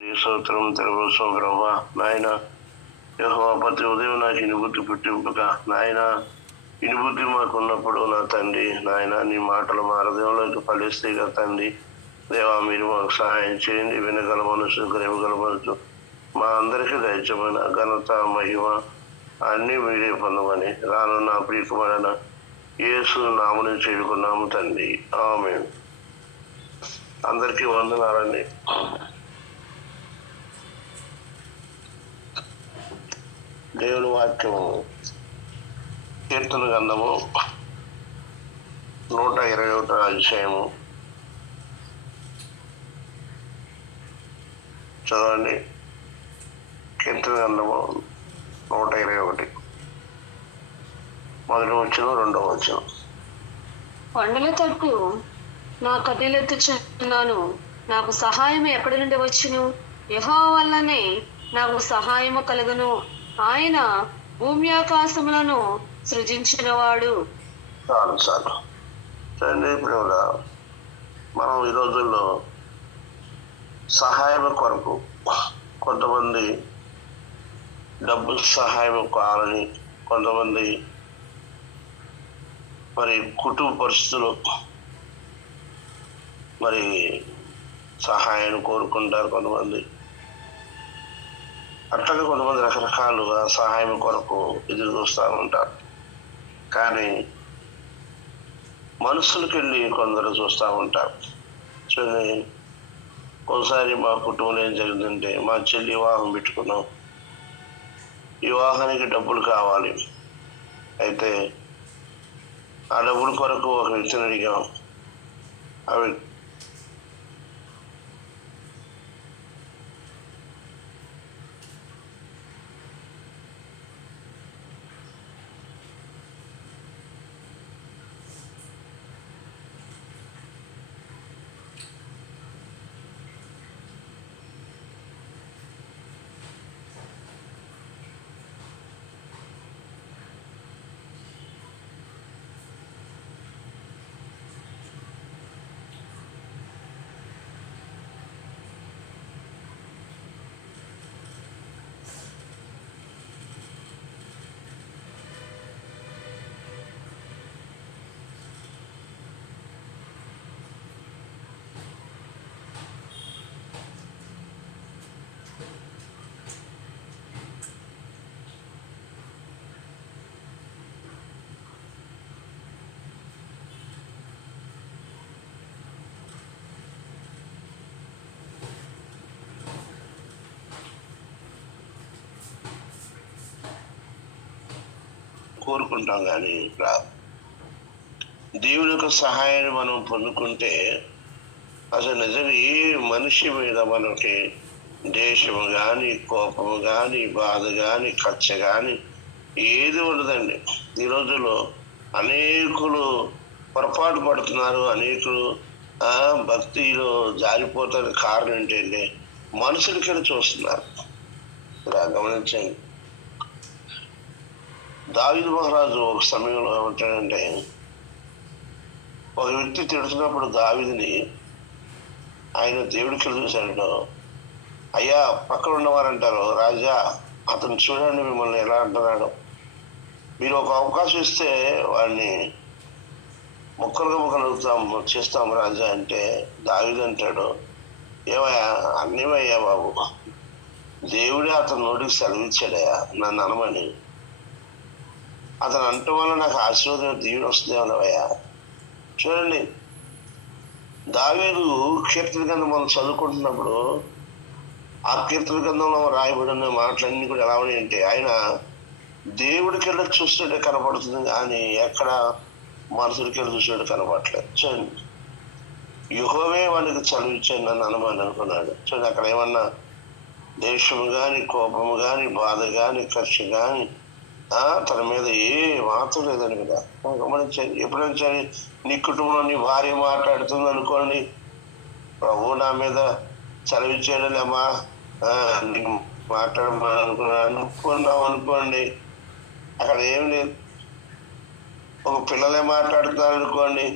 స్తోత్రం తెలుగుసం ప్రభా నాయన యెహోవా ప్రతి ఉదయం నాకు ఇనుబుద్ధి పుట్టింపుగా నాయన ఇనుబుద్ధి మాకున్నప్పుడు నా తండ్రి నాయన నీ మాటలు మా హృదయంలోకి ఫలిస్తే కదా తండ్రి దేవా మీరు మాకు సహాయం చేయండి. వినగల మనసు గ్రహగల మనసు మా అందరికీ దయచేయమని ఘనత మహిమ అన్నీ మీరే పొందమని రానున్న ప్రియకుమారైన యేసు నామని చేరుకున్నాము తండ్రి. ఆమేన్. అందరికీ వందనాలండి. దేవుని వాక్యము కీర్తన గ్రంథము 121 అధ్యాయము చదవండి. కీర్తన గ్రంథము 121 మొదటి వచనం, రెండవ వచనం. కొండల తట్టు నా కన్నీళ్ళెత్తుచున్నాను, నాకు సహాయం ఎక్కడి నుండి వచ్చును? యెహోవా వల్లనే నాకు సహాయము కలుగును. ఆయన భూమి ఆకాశములను సృజించినవాడు. చాలు తండ్రి ప్రేమ, మనం ఈ రోజుల్లో సహాయం కొరకు కొంతమంది డబ్బు సహాయం కావాలని, కొంతమంది మరి కుటుంబ పరిస్థితులు మరి సహాయాన్ని కోరుకుంటారు. కొంతమంది అట్లాగే కొంతమంది రకరకాలుగా సహాయం కొరకు ఎదురు చూస్తూ ఉంటారు. కానీ మనుషులకి వెళ్ళి కొందరు చూస్తూ ఉంటారు. చూడండి, ఒకసారి మా కుటుంబంలో ఏం జరిగిందంటే, మా చెల్లి వివాహం పెట్టుకున్నాం. వివాహానికి డబ్బులు కావాలి. అయితే ఆ డబ్బుల కొరకు ఒక వ్యక్తిని అడిగాం. అవి కోరుకుంటాం కానీ రాదు. దేవుని యొక్క సహాయాన్ని మనం పొందుకుంటే అసలు నిజంగా ఏ మనిషి మీద మనకి దేశము కానీ, కోపము కానీ, బాధ కానీ, కచ్చ కానీ ఏది ఉండదండి. ఈ రోజుల్లో అనేకులు పొరపాటు పడుతున్నారు. అనేకులు భక్తిలో జారిపోతానికి కారణం ఏంటంటే మనుషులకి చూస్తున్నారు. గమనించండి, దావీదు మహారాజు ఒక సమయంలో ఏమంటాడంటే, ఒక వ్యక్తి తిడుతున్నప్పుడు దావీదుని ఆయన దేవుడికి చూశాడు. అయ్యా, పక్కన ఉన్నవారు అంటారు, రాజా అతను చూడండి మిమ్మల్ని ఎలా అంటున్నాడు, మీరు ఒక అవకాశం ఇస్తే వాడిని ముక్కలు చేస్తాం రాజా అంటే, దావీదు అంటాడు, ఏమయ్యా అన్నేమయ్యా బాబు, దేవుడే అతని నోటికి సెలవిచ్చాడయ్యా నన్ను అనమని. అతను అంటూ వల్ల నాకు ఆశీర్వాదం దీవెన వస్తుందేమోనవయ్యా. చూడండి, దావీదు కీర్తన గ్రంథం మనం చదువుకుంటున్నప్పుడు ఆ కీర్తన గ్రంథంలో రాయబడిన మాటలన్నీ కూడా ఎలా ఉన్నాయంటే, ఆయన దేవుడికి వెళ్ళి చూస్తుంటే కనపడుతుంది కానీ ఎక్కడ మనుషులకి వెళ్ళి చూసినట్టు కనపడలేదు. చూడండి, యెహోవే వానికి చదివించాను నన్ను అనుమానం అనుకున్నాడు. చూడండి, అక్కడ ఏమన్నా దేశము కానీ, కోపము కానీ, బాధ కానీ, కక్ష కానీ తన మీద ఏ మాత్రం లేదని కదా గమనించండి. ఎప్పుడైనా సరే నీ కుటుంబంలో నీ భార్య మాట్లాడుతుంది అనుకోండి, ప్రభు నా మీద చదివించాడలేమ్మా నీకు అనుకున్నాం అనుకోండి, అక్కడ ఏం లేదు. ఒక పిల్లలే మాట్లాడుతున్నారు అనుకోండి,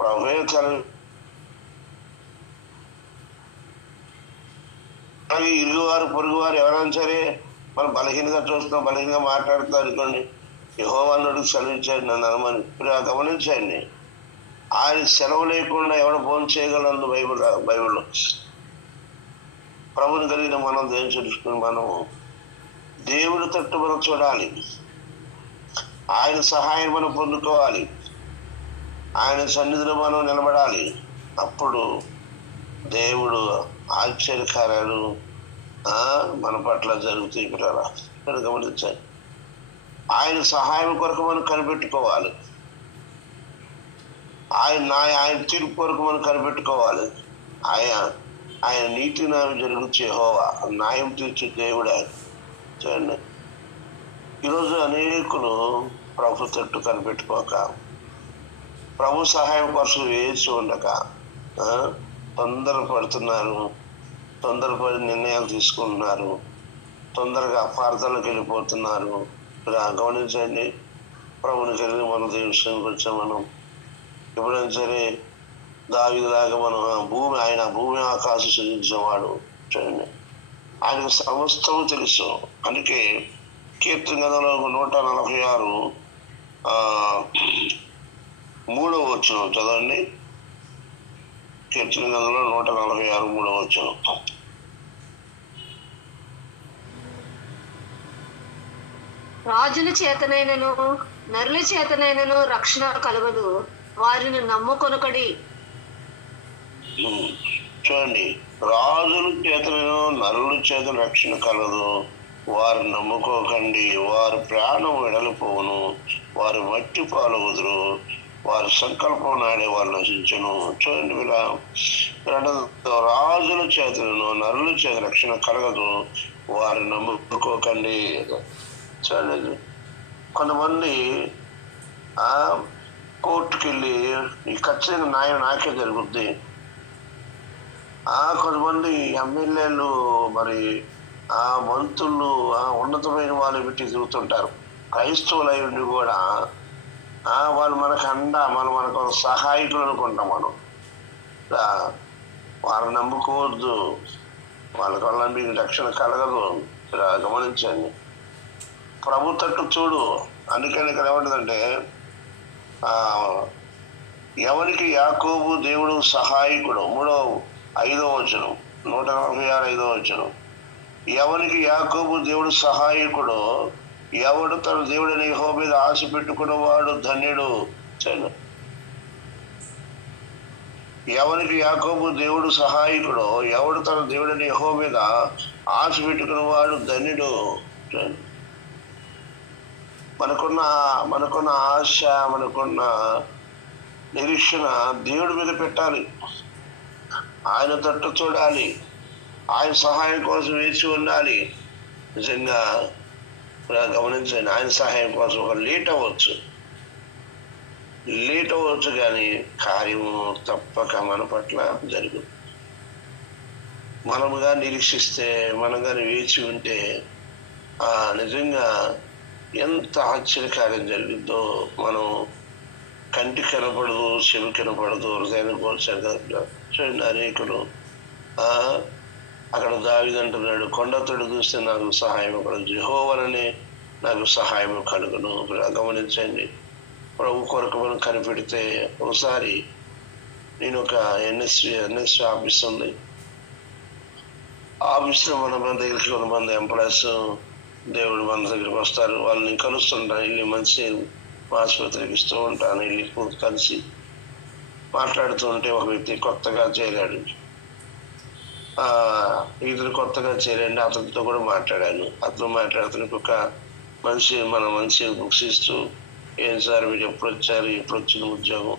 ప్రభు చదివి అలాగే ఇరుగువారు పొరుగువారు ఎవరైనా సరే మనం బలహీనంగా చూస్తున్నాం, బలహీనంగా మాట్లాడుతున్నారు అనుకోండి, యెహోవా నోటికి సెలవిచ్చాడు నన్ను అనమని. ఇప్పుడు గమనించండి, ఆయన సెలవు లేకుండా ఎవడు భోజనం చేయగలదు బైబిల్లో. ప్రభుని కలిగిన మనం దేవుని చూసుకుని మనం దేవుడి తట్టు మనం చూడాలి, ఆయన సహాయం మనం పొందుకోవాలి, ఆయన సన్నిధిలో మనం నిలబడాలి. అప్పుడు దేవుడు ఆశ్చర్యకార్యాలు మన పట్ల జరుగుతాయి. ఇక్కడ గమనించాలి, ఆయన సహాయం కొరకు మనం కనిపెట్టుకోవాలి, ఆయన తీర్పు కొరకు మనం కనిపెట్టుకోవాలి. ఆయన నీతి న్యాయం జరుగుతూ యెహోవా న్యాయం తీర్చే దేవుడు ఆయన. చూడండి, ఈరోజు అనేకులు ప్రభు తట్టు కనిపెట్టుకోక, ప్రభు సహాయం కోసం వేచి ఉండక తొందరపడుతున్నారు, తొందరపడి నిర్ణయాలు తీసుకుంటున్నారు, తొందరగా అపార్థాలకు వెళ్ళిపోతున్నారు. గమనించండి, ప్రభుని కలిగి మన దేవునికి వచ్చాం. మనం ఎప్పుడైనా సరే దావీదులాగా మనం ఆయన భూమి ఆకాశం సృజించేవాడు. చూడండి, ఆయనకు సమస్తము తెలుసు. అందుకే కీర్తన గ్రంథంలో 146:3 చదవండి. కీర్తన గ్రంథంలో 146:3. రాజుల చేతనైనను నరుల చేతనైనను రక్షణ కలగదు, వారిని నమ్ముకొనకడి. చూడండి, రాజుల చేతనైనను నరుల చేత రక్షణ కలదు, వారు నమ్ముకోకండి. వారు ప్రాణం వెడలిపోవును, వారు మట్టి పాలవుదురు, వారి సంకల్పం నాడే వారు నశించను. చూడండి, రాజుల చేతను నరుల చేత రక్షణ కలగదు, వారు నమ్ముకోకండి. చూడండి, కొంతమంది కోర్టుకి వెళ్ళి ఖచ్చితంగా న్యాయం నాకే జరుగుద్ది. కొంతమంది ఎమ్మెల్యేలు, మరి మంత్రులు, ఉన్నతమైన వాళ్ళు పెట్టి తిరుగుతుంటారు. క్రైస్తవులై ఉండి కూడా వాళ్ళు మనకు మనకు సహాయకులు అనుకుంటాం. మనం వారిని నమ్ముకోవద్దు, వాళ్ళ వల్ల మీకు రక్షణ కలగదు. గమనించండి, ప్రభు తట్టు చూడు. అందుకని ఇక్కడ ఏమంటుందంటే, ఎవరికి యాకోబు దేవుడు సహాయకుడు, 5వ 146:5. ఎవరికి యాకోబు దేవుడు సహాయకుడు, ఎవడు తన దేవుడిని యెహోవా మీద ఆశ పెట్టుకున్నవాడు ధన్యుడు. ఎవరికి యాకోబు దేవుడు సహాయకుడు, ఎవడు తన దేవుడిని యెహోవా మీద ఆశ పెట్టుకున్నవాడు ధన్యుడు. మనకున్న ఆశ, మనకున్న నిరీక్షణ దేవుడి మీద పెట్టాలి, ఆయన తట్టు చూడాలి, ఆయన సహాయం కోసం వేచి ఉండాలి. నిజంగా గమనించండి, ఆయన సహాయం కోసం ఒక లేట్ అవ్వచ్చు కానీ కార్యము తప్పక మన పట్ల జరుగుతుంది. మనముగా నిరీక్షిస్తే, మనం కానీ వేచి ఉంటే నిజంగా ఎంత ఆశ్చర్యకార్యం జరిగిద్దో మనం కంటి కనపడదు, చెవి కనపడదు, హృదయాన్ని కోల్చారు. చూడండి, అనేకులు అక్కడ దావీదు అంటున్నాడు, కొండతోడు చూస్తే నాకు సహాయం, అక్కడ యెహోవానే నాకు సహాయం కలుగును. గమనించండి, ప్రభు కొరకు మనం కనిపెడితే, ఒకసారి నేను ఒక ఎన్ఎస్వి ఆఫీస్ ఉంది, ఆఫీస్లో మన దగ్గరికి కొంతమంది ఎంప్లాయీస్ దేవుడు మన దగ్గరికి వస్తారు. వాళ్ళని కలుస్తుంటాను, వెళ్ళి మంచి ఆసుపత్రికి ఇస్తూ ఉంటాను. వెళ్ళి కలిసి మాట్లాడుతూ ఉంటే ఒక వ్యక్తి కొత్తగా చేరాడు. ఇద్దరు కొత్తగా చేరండి, అతనితో కూడా మాట్లాడాను. అతను మాట్లాడుతున్న ఒక మనిషి బుక్స్ ఇస్తూ, ఏం సార్ మీరు ఎప్పుడు వచ్చారు, ఎప్పుడు వచ్చిన ఉద్యోగం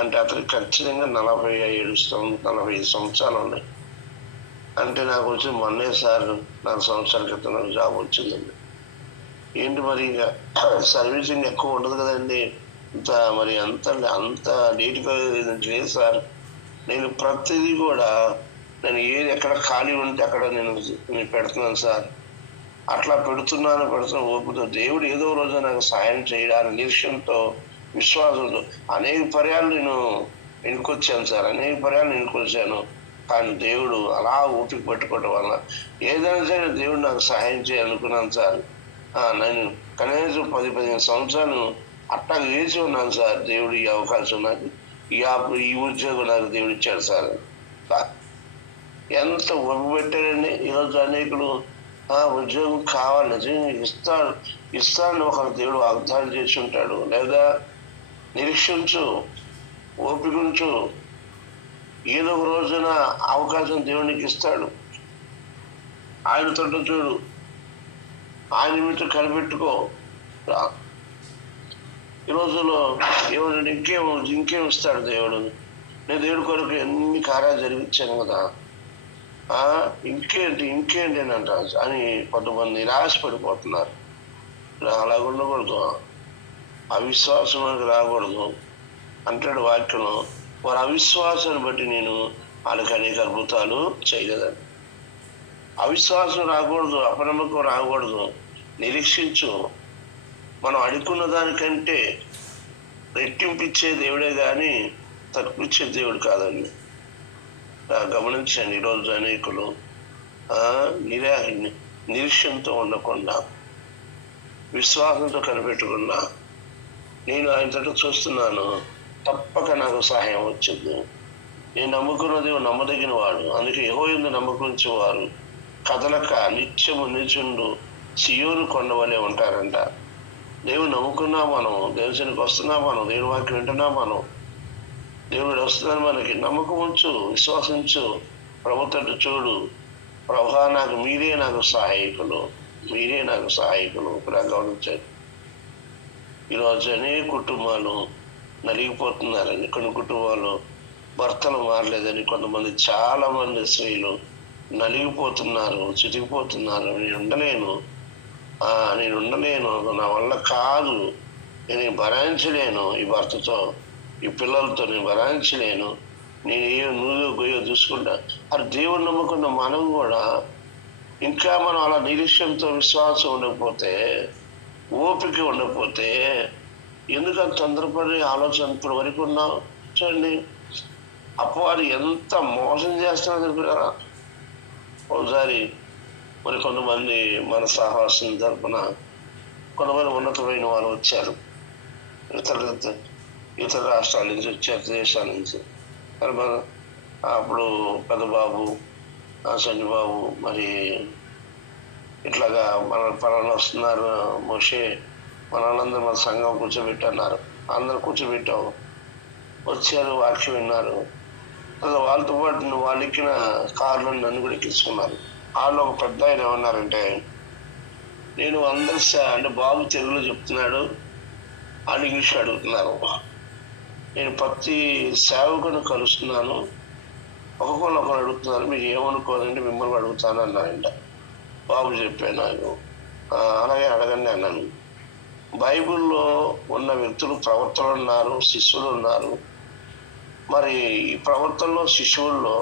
అంటే, అతనికి ఖచ్చితంగా 45 సంవత్సరాలు ఉన్నాయి. అంటే నాకు వచ్చి మొన్నే సార్ 4 సంవత్సరాల క్రితం నాకు జాబ్ వచ్చిందండి. ఏంటి మరి ఇంకా సర్వీసింగ్ ఎక్కువ ఉండదు కదండి, అంత నీట్గా లేదు సార్. నేను ప్రతిదీ కూడా నేను ఎక్కడ ఖాళీ ఉంటే అక్కడ నేను పెడుతున్నాను సార్. అట్లా పెడుతున్న ఓపుతో దేవుడు ఏదో రోజు నాకు సాయం చేయడానికి నిరీక్షణతో, విశ్వాసంతో అనేక పర్యాలు నేను ఎన్నుకొచ్చాను సార్, అనేక పర్యాలు ఎన్నుకొచ్చాను. కానీ దేవుడు అలా ఊపిరి పట్టుకోవటం వల్ల ఏదైనా సరే దేవుడు నాకు సహాయం చేయాలనుకున్నాను సార్. నేను కనీసం 10-15 సంవత్సరాలు అట్టా వేసి ఉన్నాను సార్. దేవుడు ఈ అవకాశం నాకు, ఈ ఉద్యోగం నాకు దేవుడు ఇచ్చాడు సార్. ఎంత ఒప్పు పెట్టాడండి. ఈరోజు అనేకులు ఉద్యోగం కావాలి, నిజంగా ఇస్తాడని ఒకరు దేవుడు వాగ్దానం చేసి ఉంటాడు. లేదా నిరీక్షించు, ఓపికంచు, ఏదో ఒక రోజున అవకాశం దేవునికి ఇస్తాడు. ఆయన తోట చూడు, ఆయన మీతో కనిపెట్టుకో. ఈ రోజుల్లో ఏమన్నా ఇంకేం ఇస్తాడు దేవుడు. నేను దేవుడి కొరకు ఎన్ని కార్యాలు జరిగించాను కదా, ఇంకేంటి అంట అని కొంతమంది నిరాశపడిపోతున్నారు. అలా ఉండకూడదు, అవిశ్వాసం రాకూడదు అంటాడు వాక్యం. వారి అవిశ్వాసాన్ని బట్టి నేను వాళ్ళకి అనేక అద్భుతాలు చేయలేదండి. అవిశ్వాసం రాకూడదు, అపనమ్మకం రాకూడదు. నిరీక్షించు. మనం అడుక్కున్న దానికంటే రెట్టింపిచ్చే దేవుడే కానీ తక్కువిచ్చే దేవుడు కాదండి. గమనించండి, ఈరోజు అనేకులు నిరీక్షణతో ఉండకుండా విశ్వాసంతో కనిపెట్టకుండా నేను ఆయన తట్టు చూస్తున్నాను, తప్పక నాకు సహాయం వచ్చింది. నేను నమ్ముకున్న దేవుడు నమ్మదగిన వాడు. అందుకే యెహోవాయందు నమ్మకం ఉంచేవారు కదలక నిత్యము నిలుచుండు సియోను కొండవలే ఉంటారంట. దేవుడు నమ్ముకున్నా మనం, దేవునికి వస్తున్నా మనం, దేవుని వాక్యం వింటున్నా మనం, దేవుడు వస్తున్నాను మనకి నమ్మకం ఉంచు, విశ్వాసించు, ప్రభుత్వం చూడు. ప్రభా మీరే నాకు సహాయకులు. ఇక్కడ గమనించండి, ఈరోజు అనేక కుటుంబాలు నలిగిపోతున్నారని, కొన్ని కుటుంబాలు భర్తలు మారలేదని, కొంతమంది చాలా మంది స్త్రీలు నలిగిపోతున్నారు, చితికిపోతున్నారు. నేను ఉండలేను, నా వల్ల కాదు, నేను భరాయించలేను, ఈ భర్తతో ఈ పిల్లలతో నేను భరాయించలేను, నేను నువ్వు గొయ్యో చూసుకుంటా. అది దేవుడు నమ్ముకున్న మనం కూడా ఇంకా మనం అలా నిరీక్షణతో విశ్వాసం ఉండకపోతే, ఓపిక ఉండకపోతే, ఎందుకంత తొందరపడి ఆలోచన ఇప్పుడు వరకు ఉన్నావు. చూడండి, అపవాది ఎంత మోసం చేస్తున్నది. ఒకసారి మరి కొంతమంది మన సహవాసం తరపున కొంతమంది ఉన్నతమైన వారు వచ్చారు, ఇతర రాష్ట్రాల నుంచి వచ్చారు, దేశాల నుంచి. మరి అప్పుడు పెద్దబాబు, సంజయబాబు మరి ఇట్లాగా మన పలానా వస్తున్నారు మోషే, మనందరూ మన సంఘం కూర్చోబెట్టన్నారు. అందరూ కూర్చోబెట్టాం, వచ్చారు, వాక్యం విన్నారు. వాళ్ళతో పాటు వాళ్ళు ఎక్కిన కారులో నన్ను కూడా ఎక్కించుకున్నారు. వాళ్ళు ఒక పెద్ద ఆయన ఏమన్నారంటే, నేను అందరు అంటే బాబు తెలుగులో చెప్తున్నాడు, వాళ్ళు ఇంగ్లీష్ అడుగుతున్నారు. నేను ప్రతి సేవకుని కలుస్తున్నాను, ఒకరు అడుగుతున్నారు, మీరు ఏమనుకోవాలంటే మిమ్మల్ని అడుగుతాను అన్నారంట. బాబు చెప్పాను నాకు, అలాగే అడగండి అన్నాను. బైబిల్లో ఉన్న వ్యక్తులు ప్రవక్తలు ఉన్నారు, శిష్యులు ఉన్నారు. మరి ఈ ప్రవక్తల్లో శిష్యుల్లో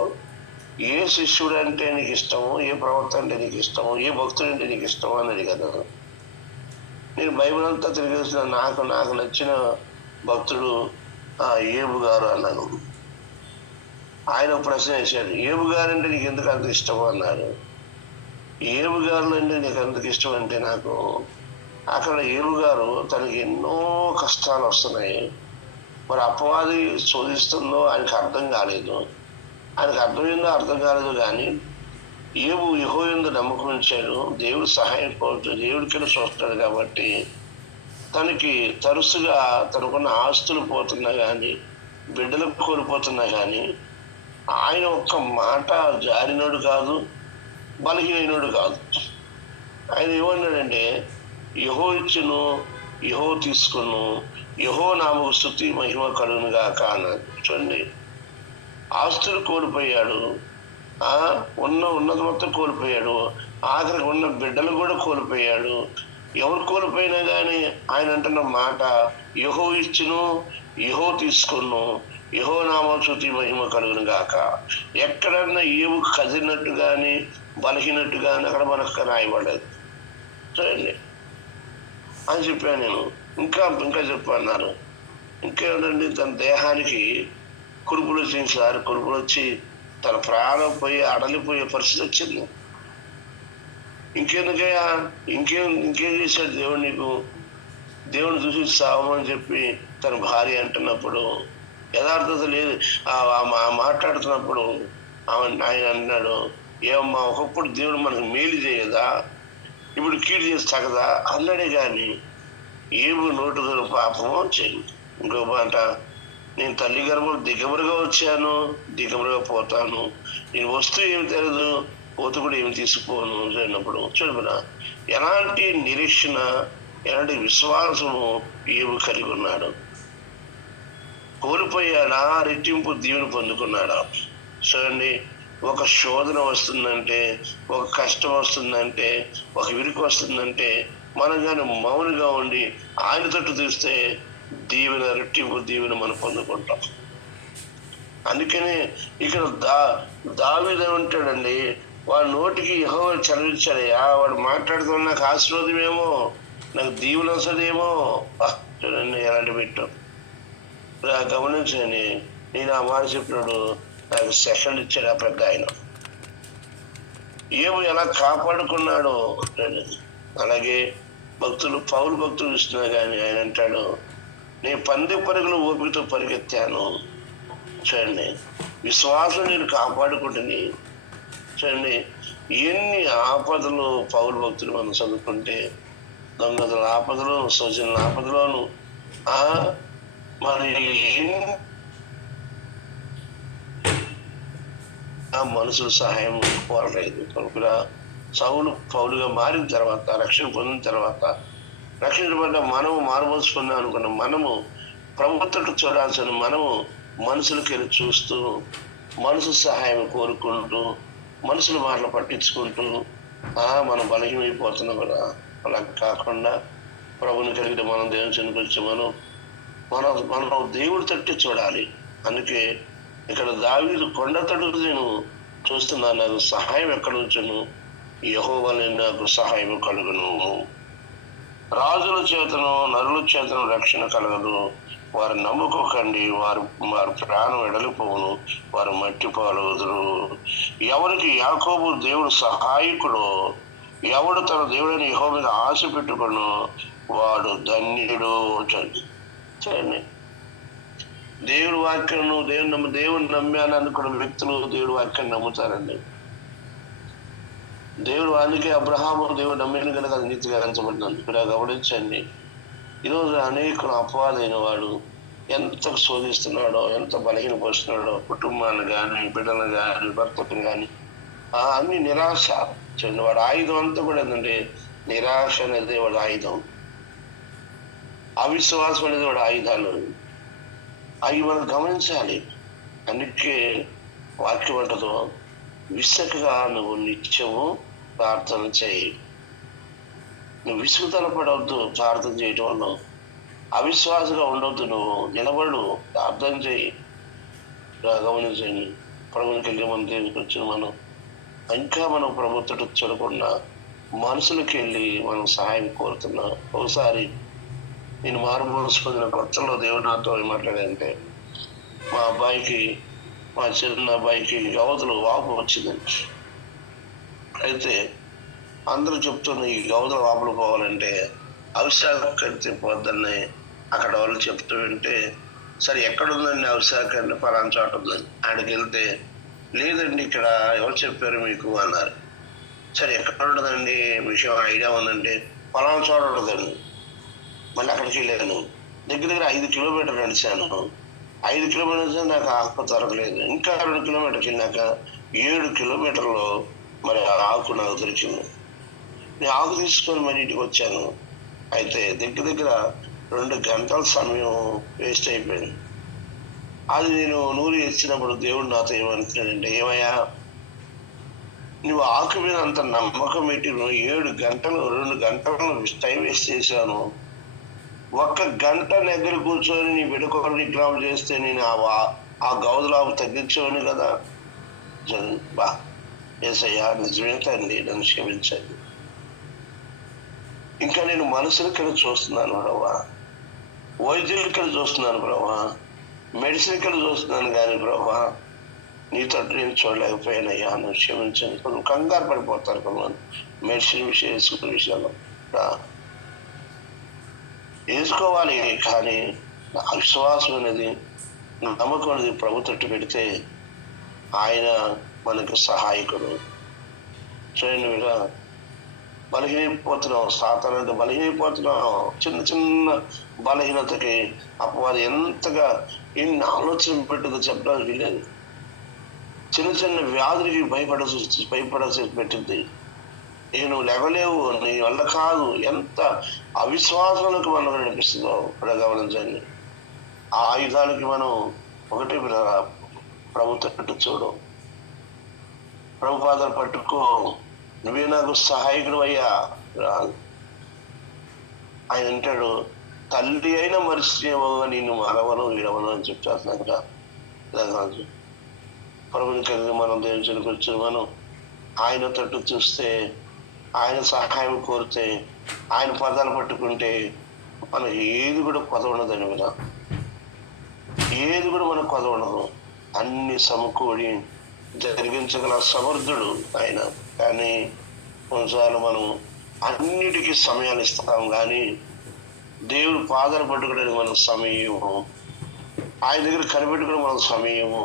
ఏ శిష్యుడు అంటే నీకు ఇష్టమో, ఏ ప్రవక్త అంటే నీకు ఇష్టమో, ఏ భక్తుడు అంటే నీకు ఇష్టమో అని అడిగాను. నేను బైబిల్ అంతా తిరిగేసిన నాకు నచ్చిన భక్తుడు ఏబు గారు అన్నాను. ఆయన ప్రశ్న వేశాడు, ఏబు గారు అంటే నీకు ఎందుకు అంత ఇష్టమో అన్నారు. ఏబు గారు అంటే నీకు ఎందుకు ఇష్టం అంటే, నాకు అక్కడ ఏబు గారు తనకి ఎన్నో కష్టాలు వస్తున్నాయి. మరి అపవాది శోధిస్తుందో ఆయనకు అర్థం కాలేదు. ఆయనకు అర్థమైందో అర్థం కాలేదు, కానీ ఏబు యెహోవాయందు నమ్మకం ఉంచాడు. దేవుడు సహాయం కోరుతూ దేవుడికి చూస్తాడు కాబట్టి తనకి తరచుగా తనకున్న ఆస్తులు పోతున్నా కానీ, బిడ్డలకు కోల్పోతున్నా కానీ ఆయన ఒక్క మాట జారినోడు కాదు, బలహీనోడు కాదు. ఆయన ఏమన్నాడంటే, యెహో ఇచ్చును, యెహో తీసుకును, యెహో నామకు స్తుతి మహిమ కలుగును గాక అన్నాడు. చూడండి, ఆస్తులు కోల్పోయాడు, ఉన్నది మొత్తం కోల్పోయాడు, ఆఖరికి ఉన్న బిడ్డలు కూడా కోల్పోయాడు. ఎవరు కోల్పోయినా కానీ ఆయన అంటున్న మాట, యెహో ఇచ్చును, యెహో తీసుకును, యెహో నామకు స్తుతి మహిమ కలుగును గాక. ఎక్కడన్నా ఏవు కదిలినట్టు కానీ బలహీనట్టు కానీ అక్కడ మనకు రాయబడదు. చూడండి అని చెప్పాను నేను. ఇంకా చెప్పన్నారు, ఇంకేంటండి, తన దేహానికి కురుపులు వచ్చింది సార్. కురుపులు వచ్చి తన ప్రాణం పోయి అడలిపోయే పరిస్థితి వచ్చింది. ఇంకెందుకయ్యా, ఇంకేం చేశాడు దేవుడు నీకు? దేవుడు చూసి సావమని చెప్పి తన భార్య అంటున్నప్పుడు యథార్థత లేదు. మాట్లాడుతున్నప్పుడు ఆయన అన్నాడు, ఏమమ్మా ఒకప్పుడు దేవుడు మనకు మేలు చేయదా, ఇప్పుడు కీడు చేస్తా కదా అన్నాడే కానీ ఏమి నోటుదల పాపమో చేయి. ఇంకో మాట, నేను తల్లి గర్భం దిగమరుగా వచ్చాను, దిగమరుగా పోతాను, నేను వస్తూ ఏమి తెలియదు, పోతూ కూడా ఏమి తీసుకోను అన్నప్పుడు చూడమన్నా ఎలాంటి నిరీక్షణ, ఎలాంటి విశ్వాసము ఏమి కలిగి ఉన్నాడు? కోల్పోయాడా, రెట్టింపు దీవెన పొందుకున్నాడా? చూడండి, ఒక శోధన వస్తుందంటే, ఒక కష్టం వస్తుందంటే, ఒక విరుకు వస్తుందంటే మనం కానీ మౌనంగా ఉండి ఆయన తట్టు తీస్తే దీవెన, రెట్టింపు దీవెన మనం పొందుకుంటాం. అందుకనే ఇక్కడ దావీదు ఉంటాడండి, వాడి నోటికి యెహోవా చదివించాడయ్యా, వాడు మాట్లాడుతున్న నాకు ఆశీర్వాదమేమో, నాకు దీవెన వస్తుందేమో. చూడండి ఎలాంటి పెట్టు గమనించండి. నేను ఆ మాట చెప్పినాడు, నాకు సెకండ్ ఇచ్చాడు ఆ పెద్ద ఆయన. ఏమో ఎలా కాపాడుకున్నాడు. అలాగే పౌలు భక్తులు ఇస్తున్నా కానీ ఆయన అంటాడు, నేను పందె పరుగులు ఓపికతో పరిగెత్తాను. చూడండి, విశ్వాసం నేను కాపాడుకుంటుని. చూడండి, ఎన్ని ఆపదలు పౌలు భక్తులు మనం చదువుకుంటే, దొంగతుల ఆపదలు, శోచనల ఆపదలోను మరి మనుషుల సహాయం కోరలేదు. కనుక సౌలు పౌలుగా మారిన తర్వాత, రక్షణ పొందిన తర్వాత, రక్షించబడ్డ మనము, మారుమోసుకున్నాం అనుకున్న మనము, ప్రభుత్వం చూడాల్సిన మనము మనుషులకి వెళ్ళి చూస్తూ, మనుషుల సహాయం కోరుకుంటూ, మనుషుల మాటలు పట్టించుకుంటూ మనం బలహీనమైపోతున్నాం కదా. అలా కాకుండా ప్రభుని కలిగిన మనం దేవుని చెందుకు వచ్చి మనం దేవుడి తట్టి చూడాలి. అందుకే ఇక్కడ దావీదు కొండ తట్టు నేను చూస్తున్నాను, నాకు సహాయం ఎక్కడ వచ్చును, యెహోవా నాకు సహాయం కలుగును. రాజుల చేతను నరుల చేతను రక్షణ కలగదు, వారు నమ్ముకోకండి, వారు ప్రాణం ఎడలిపోవును, వారు మట్టి పాలవుదురు. ఎవరికి యాకోబు దేవుడు సహాయకుడు, ఎవడు తన దేవుడైన యెహోవా మీద ఆశ పెట్టుకును, వాడు ధన్యుడు. చూడండి, దేవుడి వాక్యం, దేవుని నమ్మాను అనుకున్న వ్యక్తులు దేవుడి వాక్యాన్ని నమ్ముతారండి. దేవుడు అందుకే అబ్రహాము దేవుడు నమ్మిన కనుక అది నీతిగా ఎంచబడినాడు. ఇక్కడ గమనించండి, ఈరోజు అనేకులు అపవాదైన వాడు ఎంత శోధిస్తున్నాడో, ఎంత బలహీనపరుస్తున్నాడో, కుటుంబాన్ని కానీ, బిడ్డలను కానీ, భర్తను కానీ, అన్ని నిరాశ. చూడండి, వాడు ఆయుధం అంతా కూడా ఏంటంటే నిరాశ అనేది వాడు ఆయుధం, అవిశ్వాసం అనేది వాడు ఆయుధాలు. అవి మనం గమనించాలి. అందుకే వాక్యం అంటదో, విసుకగా నువ్వు నిత్యము ప్రార్థన చేయి. నువ్వు విసుగుతల పడవద్దు ప్రార్థన చేయటం వల్ల, అవిశ్వాసంగా ఉండవద్దు, నువ్వు నిలబడు, ప్రార్థన చేయి. గమనించండి, ప్రభునికి వెళ్ళి మనం దేవునికి వచ్చిన మనం ఇంకా మనం ప్రభుత్వం చూడకుండా మనుషులకి వెళ్ళి మనం సహాయం కోరుతున్నాం. ఒకసారి నేను మారుమనసు పొందిన కొత్తలో దేవుడు నాతో మాట్లాడంటే, మా చిన్న అబ్బాయికి గవతలు వాపు వచ్చిందండి. అయితే అందరూ చెప్తున్న ఈ గవతల వాపులు పోవాలంటే అవిశాఖ కడితే పోద్దని అక్కడ వాళ్ళు చెప్తూ వింటే, సరే ఎక్కడుందండి అవిశాఖ అంటే పలానా చోట ఉందండి. ఆడికి వెళ్తే, లేదండి ఇక్కడ ఎవరు చెప్పారు మీకు అన్నారు. సరే ఎక్కడ ఉండదండి విషయం ఐడియా ఉందంటే, పలానా చోట ఉండదండి. మళ్ళీ అక్కడికి వెళ్ళాను, దగ్గర 5 కిలోమీటర్లు నడిచాను. 5 కిలోమీటర్లు నాకు ఆకు దొరకలేదు. ఇంకా 2 కిలోమీటర్కి వెళ్ళాక 7 కిలోమీటర్లు మరి ఆకు నాకు దొరికింది. నేను ఆకు తీసుకొని మరి ఇంటికి వచ్చాను. అయితే దగ్గర 2 గంటల సమయం వేస్ట్ అయిపోయింది. అది నేను నూరి ఇచ్చినప్పుడు దేవుడు నాతో ఏమంటున్నాడంటే, ఏమయ్యా నువ్వు ఆకు మీద అంత నమ్మకం పెట్టి 7 గంటలు 2 గంటలు టైం వేస్ట్ చేశాను. 1 గంట దగ్గర కూర్చొని నీ బిడ్డకొకరు విగ్రహం చేస్తే నేను ఆ గౌదులాపు తగ్గించేవాడిని కదా. ఏసయ్యా నిజమే తండ్రి, నన్ను క్షమించండి. ఇంకా నేను మనుషులకి చూస్తున్నాను ప్రభా, వైద్యులకి చూస్తున్నాను ప్రభా, మెడిసిన్కి చూస్తున్నాను కానీ ప్రభా, నీ తట్టు నేను చూడలేకపోయానయ్యా, నువ్వు క్షమించండి. కొంచెం కంగారు పడిపోతారు కొంతమంది మెడిసిన్ వేసుకునే విషయాల్లో. వేసుకోవాలి, కానీ విశ్వాసం అనేది, నమ్మకం అనేది ప్రభు తట్టు పెడితే ఆయన మనకు సహాయకుడు. చూడండి మీరు, బలహీనైపోతున్నాం, సాతానంటే బలహీనైపోతున్నాం. చిన్న చిన్న బలహీనతకి అపవాది ఎంతగా ఎన్ని ఆలోచన పెట్టిందో చెప్పడానికి లేదు. చిన్న చిన్న వ్యాధులకి భయపడాల్సి పెట్టింది. నేను లేవలేవు, నీ వల్ల కాదు, ఎంత అవిశ్వాసాలకు మనం నడిపిస్తుందో ఇప్పుడు గమనించండి. ఆ ఆయుధాలకి మనం ఒకటే ప్రభు తట్టు చూడు, ప్రభు పాదాలు పట్టుకో, నువ్వే నాకు సహాయకుడు అయ్యా. ఆయన అంటాడు, తల్లి అయినా మరిచేవో నిన్ను మరవను విడవను అని చెప్తాను. ప్రభుని కలిగి మనం దేవుని కూర్చొని మనం ఆయన తట్టు చూస్తే, ఆయన సహాయం కోరితే, ఆయన పదాలు పట్టుకుంటే మనకి ఏది కూడా కొద ఉండదని కదా, ఏది కూడా మనకు కొద ఉండదు. అన్ని సమకూడి జరిగించగల సమర్థుడు ఆయన. కానీ కొన్నిసార్లు మనం అన్నిటికీ సమయాలు ఇస్తాం, కానీ దేవుడు పాదాలు పట్టుకోవడానికి మనకు సమయము, ఆయన దగ్గర కనిపెట్టుకోవడం మనకు సమయము,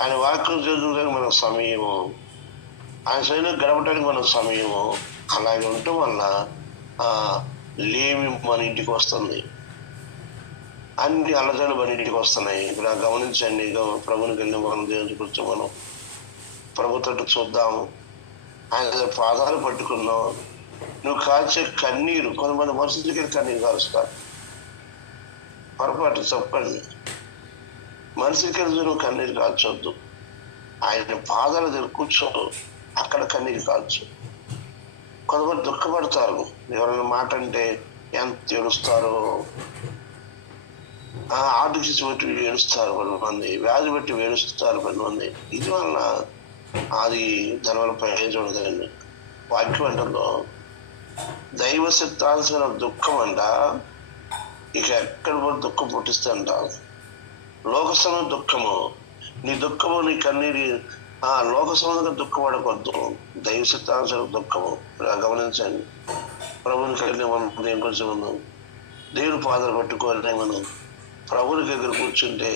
ఆయన వాక్యం చదువుకోవడానికి మనకు సమయము, ఆయన సైన్యం గడపడానికి మనకు సమయము. అలాగే ఉండటం వల్ల లేమి మన ఇంటికి వస్తుంది, అన్ని అల్లజలు మన ఇంటికి వస్తున్నాయి. ఇప్పుడు గమనించండి, ప్రభుని వెళ్ళి మనం దేవుని కూర్చో, మనం ప్రభు తట్టు చూద్దాము, ఆయన పాదాలు పట్టుకున్నావు. నువ్వు కాల్చే కన్నీరు, కొంతమంది మనుషులకి కన్నీరు కాలుస్తారు, పొరపాటు చెప్పండి. మనిషికి నువ్వు కన్నీరు కాల్చొద్దు, ఆయన పాదాల దగ్గర కూర్చో, అక్కడ కన్నీరు కాల్చు. కొంతమంది దుఃఖపడతారు, ఎవరైనా మాట అంటే ఎంత ఏడుస్తారో, ఆర్టిసిస్ బట్టి ఏడుస్తారు కొంతమంది, వ్యాధి బట్టి ఏడుస్తారు కొంతమంది. ఇది వల్ల అది దానివల్ల ప్రయోజనం ఉండదండి. వాక్యం అంటుందో దైవ సిద్ధాంతమైన దుఃఖం అంట, ఇక ఎక్కడ కూడా దుఃఖం పుట్టిస్తంట. లోక సంబంధ దుఃఖము, నీ దుఃఖము, నీ కన్నీరు లోక సంబంధంగా దుఃఖపడకూడదు, దైవ సిద్ధాంతమైన దుఃఖము. గమనించండి, ప్రభుని కలిగిన మనం దేని కొంచెం ఉన్నాం, దేవుని పాదాలు పట్టుకోవాలని మనం ప్రభుని దగ్గర కూర్చుంటే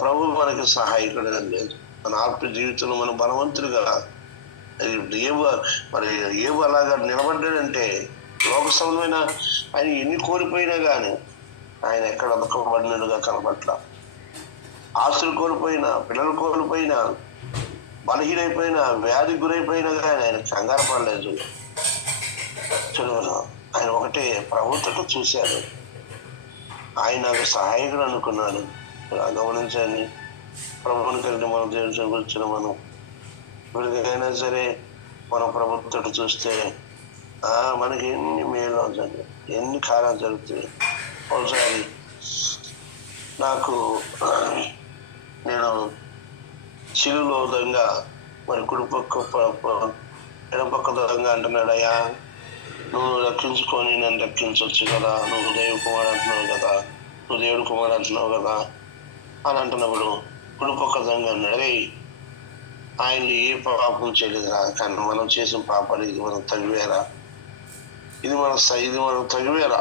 ప్రభు మనకి సహాయకుడు లేదు. మన ఆత్మ జీవితంలో మనం బలవంతులుగా ఏవు అలాగా నిలబడ్డాడంటే, లోక సంబంధమైన ఆయన ఎన్ని కోల్పోయినా కానీ ఆయన ఎక్కడ దుఃఖపడినట్టుగా కనపట్ల. ఆస్తులు కోల్పోయినా, పిల్లలు కోల్పోయినా, బలహీనైపోయినా, వ్యాధికి గురైపోయినా కానీ ఆయన కంగారు పడలేదు. చూడవను, ఆయన ఒకటే ప్రభుత్వకు చూశాడు, ఆయన నాకు సహాయకుడు అనుకున్నాడు. గమనించండి, ప్రభువుని కలిగి మనం దేవుని గురించిన మనం ఇప్పటికైనా సరే మనం ప్రభుత్వం చూస్తే మనకి ఎన్ని మేలు అవుతుంది, ఎన్ని కార్యాలు జరుగుతాయి. ఒకసారి నేను చిలులో దొంగ, మరి ఎడపక్క దొంగ అంటున్నాడు, అయ్యా నువ్వు రక్షించుకొని నన్ను రక్షించవచ్చు కదా, నువ్వు దేవుడు కుమారుడు అంటున్నావు కదా, నువ్వు దేవుడు కుమారుడు అంటున్నావు కదా అని అంటున్నప్పుడు కుడిపక్క దొంగ అన్నాడు, రే ఆయన్ని ఏ పాపం చేయలేదురా, కానీ మనం చేసిన పాపాలు ఇది మనం తగివేరా, ఇది మనం తగివేరా,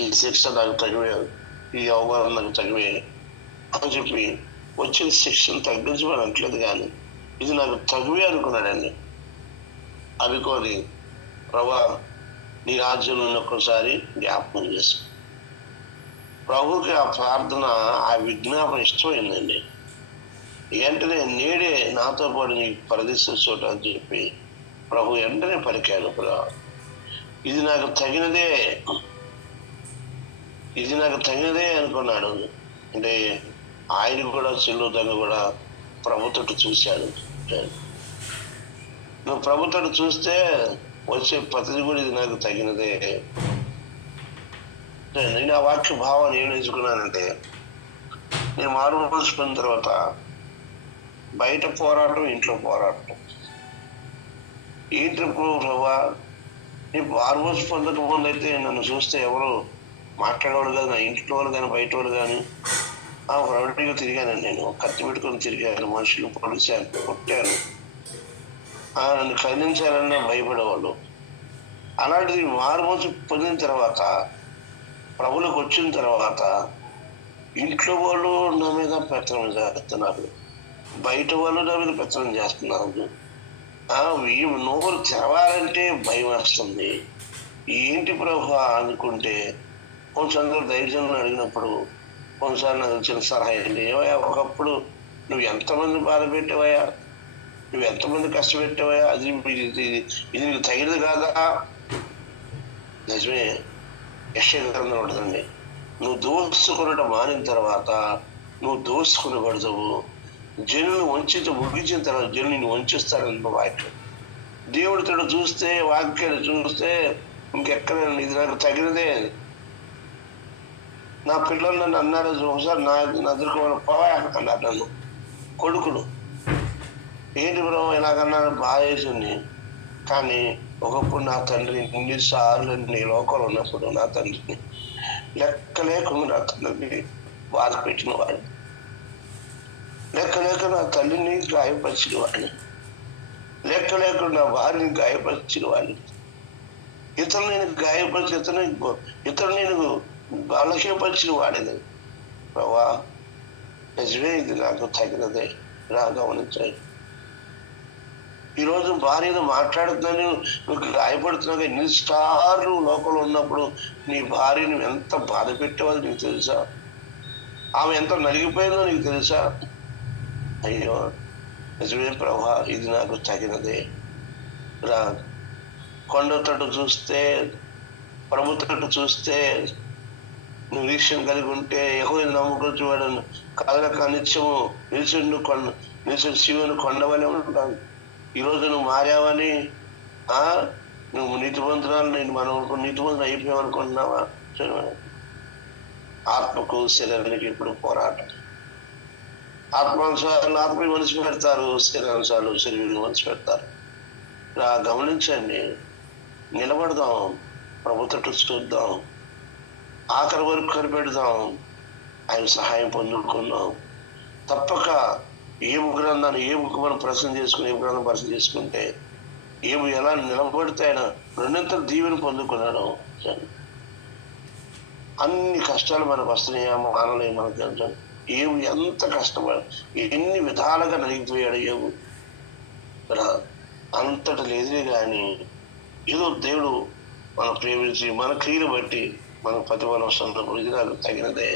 ఈ శిక్ష నాకు తగివేరు, ఈ అవమానం నాకు తగివే అని చెప్పి వచ్చిన శిక్షను తగ్గించమని అంటలేదు, కానీ ఇది నాకు తగివే అనుకున్నాడండి. అనుకోని ప్రభా నీ రాజ్యంలో ఒక్కసారి జ్ఞాపకం చేసు. ప్రభుకి ఆ ప్రార్థన, ఆ విజ్ఞాపన ఇష్టమైందండి. వెంటనే నేడే నాతో పాటు నీకు పరదేశం చోట అని చెప్పి ప్రభు వెంటనే పలికాడు, ఇది నాకు తగినదే అనుకున్నాడు. అంటే ఆయన కూడా చిల్లుదని కూడా ప్రభుత్వం చూశాడు. నువ్వు ప్రభుత్వం చూస్తే వచ్చే పద్ధతి కూడా ఇది నాకు తగినదే. నేను ఆ వాక్య భావాన్ని ఏం నేర్చుకున్నానంటే, నేను మారుమనసుకున్న తర్వాత బయట పోరాటం, ఇంట్లో పోరాటం. ఏంటి ప్రభా, నీ మారుమనసు పొందక ముందు అయితే నన్ను చూస్తే ఎవరు మాట్లాడేవాడు కాదు, నా ఇంట్లో వాళ్ళు కానీ బయట వాళ్ళు కానీ రౌడీగా తిరిగాను, నేను కత్తి పెట్టుకొని తిరిగాను, మనుషులు పొడిచాను, కొట్టాను, నన్ను ఖండించాలన్నా భయపడేవాళ్ళు. అలాంటిది మారుమూసి పొందిన తర్వాత, ప్రభులకు వచ్చిన తర్వాత ఇంట్లో వాళ్ళు నా మీద పెత్తనం చేస్తున్నారు, బయట వాళ్ళు నా మీద పెత్తనం చేస్తున్నారు. నోరు తెరవాలంటే భయం వేస్తుంది. ఏంటి ప్రభు అనుకుంటే కొంచెం ధైర్యంగా అడిగినప్పుడు కొన్నిసార్లు నాకు చిన్న సలహా ఏంటి, ఏవయ్యా ఒకప్పుడు నువ్వు ఎంతమంది బాధ పెట్టావయ్యా, నువ్వు ఎంతమంది కష్టపెట్టావయ్యా, ఇది నీకు తగినది కాదా? నిజమే, యెషయా ఉంటుందండి, నువ్వు దోసుకునటం మానిన తర్వాత నువ్వు దోసుకునబడతావు, జనులు వంచిత ముగించిన తర్వాత జనులు నిన్ను వంచిస్తాడన్న వాక్యం. దేవుడి తోడు చూస్తే, వాక్యాన్ని చూస్తే ఇంకెక్కడ ఇది నాకు తగినదే. నా పిల్లలు నన్ను అన్నారు, ఒకసారి నా ఎదుర్కోవాలి పోవా అన్నారు నన్ను, కొడుకుడు. ఏంటి బ్రో ఇలాగన్నారు, బాగా చేసింది. కానీ ఒకప్పుడు నా తండ్రి ఎన్నిసార్లు నీ లోకంలో ఉన్నప్పుడు నా తండ్రిని లెక్క లేకుండా నా తండ్రిని బాధ పెట్టిన వాడిని, లెక్క లేక నా తల్లిని గాయపరిచిన వాడిని, లెక్క లేకుండా నా భార్యని గాయపరిచిన వాడిని, ఇతరులు నేను గాయపరిచి ఇతరులు నేను బలహీనపరిచిన వాడిని. ప్రభా నిజమే, ఇది నాకు తగినదే, ఇలా గమనించాలి. ఈరోజు భార్యను మాట్లాడుతున్నాను, నువ్వు గాయపడుతున్నావు. ఎన్నిసార్లు లోకంలో ఉన్నప్పుడు నీ భార్యను ఎంత బాధ పెట్టేవాళ్ళు నీకు తెలుసా? ఆమె ఎంత నలిగిపోయిందో నీకు తెలుసా? అయ్యో నిజమే ప్రభా, ఇది నాకు తగినదే. కొండ తట్టు చూస్తే, ప్రభు తట్టు చూస్తే నువ్వు నిరీక్షణ కలిగి ఉంటే, యెహోవాను నమ్ముకొని వాడు కదలక నిత్యము నిలిచిన శివుని కొండవలే ఉంటాను. ఈరోజు నువ్వు మారావని నువ్వు నీతివంతురాలు, నేను మనం నీతివంతులు అయిపోయామనుకుంటున్నావా? ఆత్మకు శరీరానికి ఇప్పుడు పోరాటం. ఆత్మాంశాలు ఆత్మ మనసు పెడతారు, శరీరాంశాలు శరీరం మనసు పెడతారు. ఇలా గమనించండి, నిలబడదాం, ప్రభు తట్టు చూద్దాం, ఆఖరి వరకు కనిపెడదాం, ఆయన సహాయం పొందుకున్నాం. తప్పక ఏ గ్రంథాన్ని మనం ప్రశ్న చేసుకుని, ఏ గ్రంథం పరిచయం చేసుకుంటే ఎలా నిలబడితే ఆయన రెండంతలు దీవెని పొందుకున్నాడు. అన్ని కష్టాలు మనకు వస్తున్నాయా, మానలేము, మనకు తెలుసు. ఎంత కష్టపడి ఎన్ని విధాలుగా నలిగిపోయాడు ఏవు, అంతటి లేదులే. కానీ ఏదో దేవుడు మనం ప్రేమించి మన క్రియను బట్టి మన ప్రతిఫలం వస్తున్నప్పుడు ఇది నాకు తగినదే